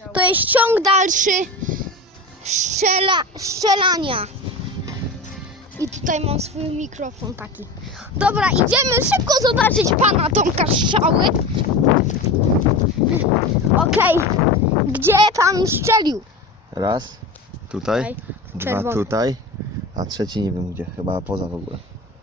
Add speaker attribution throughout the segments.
Speaker 1: To jest ciąg dalszy strzelania. I tutaj mam swój mikrofon taki. Dobra, idziemy szybko zobaczyć pana Tomka strzały. Okej. Gdzie pan strzelił?
Speaker 2: Raz, tutaj, dwa
Speaker 1: czerwony.
Speaker 2: tutaj, a trzeci nie wiem gdzie, chyba poza w ogóle.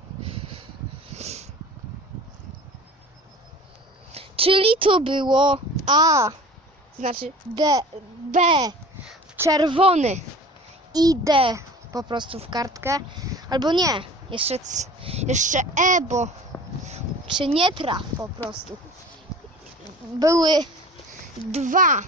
Speaker 1: Czyli to było A, znaczy D, B w czerwony i D po prostu w kartkę, albo nie, jeszcze E, bo czy nie traf po prostu. Były dwa.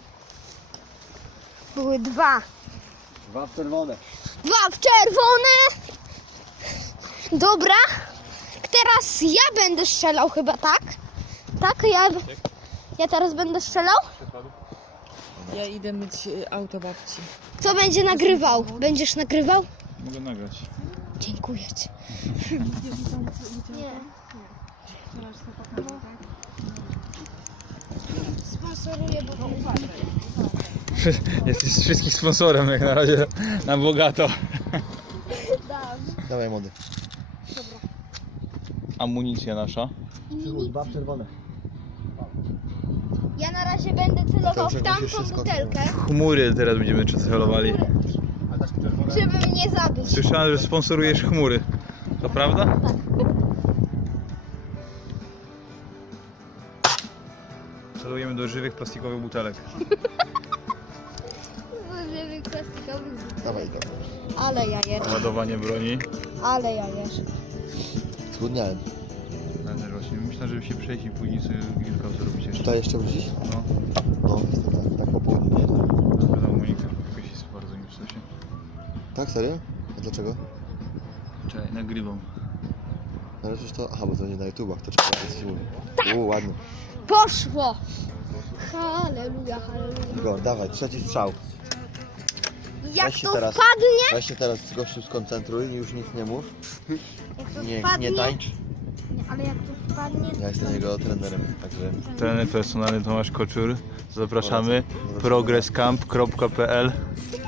Speaker 2: Dwa w czerwone.
Speaker 1: Dwa w czerwone. Dobra. Teraz ja będę strzelał chyba, tak? Tak? Ja teraz będę strzelał?
Speaker 3: Ja idę myć auto babci.
Speaker 1: Kto będzie nagrywał? Będziesz nagrywał?
Speaker 4: Mogę nagrać.
Speaker 1: Dziękuję ci. Nie. Sponsoruję, bo
Speaker 4: Jesteś wszystkich sponsorem jak na razie na bogato.
Speaker 2: Dawaj młody.
Speaker 4: Amunicja nasza.
Speaker 2: Dwa w czerwone.
Speaker 1: ja na razie będę celował w
Speaker 2: Musisz
Speaker 1: tamtą
Speaker 2: wszystko
Speaker 1: butelkę,
Speaker 4: Chmury teraz będziemy celowali.
Speaker 1: żeby mnie zabić.
Speaker 4: Słyszałem, że sponsorujesz chmury. To prawda?
Speaker 1: Tak.
Speaker 4: Celujemy do żywych plastikowych butelek.
Speaker 1: Żeby plastikowych butelek.
Speaker 2: Dawaj go.
Speaker 1: Ale ja jeżdżę.
Speaker 4: Ładowanie broni.
Speaker 1: Ale ja jeżdżę.
Speaker 2: Schudniałem.
Speaker 4: Ja też właśnie myślę, żeby się przejść i później sobie kilka zrobić jeszcze.
Speaker 2: Tutaj jeszcze wrócić?
Speaker 4: No,
Speaker 2: No, jestem tak po południu, nie?
Speaker 4: wiadomo, Monika jakoś jest bardzo nie w sensie.
Speaker 2: Tak, serio? A dlaczego?
Speaker 4: Czekaj, nagrywam.
Speaker 2: Ale przecież to... Aha, bo to nie na YouTubach, to trzeba coś mówić. Ładnie.
Speaker 1: Poszło! Halleluja, halleluja.
Speaker 2: Igor, dawaj, trzeci strzał.
Speaker 1: Jak
Speaker 2: Weź się
Speaker 1: to
Speaker 2: teraz.
Speaker 1: wpadnie?
Speaker 2: Weź się teraz gościu skoncentruj, już nic nie mów.
Speaker 1: Jak to
Speaker 2: Nie,
Speaker 1: wpadnie?
Speaker 2: nie tańcz.
Speaker 1: Nie, ale jak to wpadnie?
Speaker 2: Ja jestem jego trenerem, także...
Speaker 4: Trener personalny Tomasz Koczur. Zapraszamy. progresscamp.pl.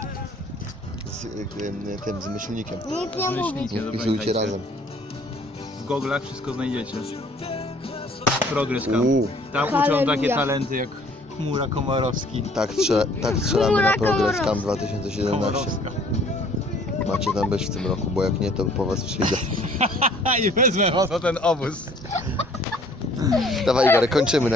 Speaker 2: Z myślnikiem.
Speaker 1: Nic nie mówi.
Speaker 2: Wpisujcie razem.
Speaker 4: W goglach wszystko znajdziecie. Progress Camp. Tam uczą
Speaker 1: Halleluja.
Speaker 4: takie talenty jak Chmura Komarowski.
Speaker 2: Tak strzelamy
Speaker 1: Chmura
Speaker 2: na Progress
Speaker 1: Komorowska.
Speaker 2: Camp 2017.
Speaker 4: Komarowska.
Speaker 2: Macie tam być w tym roku, bo jak nie, to po was przyjdę.
Speaker 4: I wezmę was na ten obóz.
Speaker 2: Dawaj Igor, kończymy.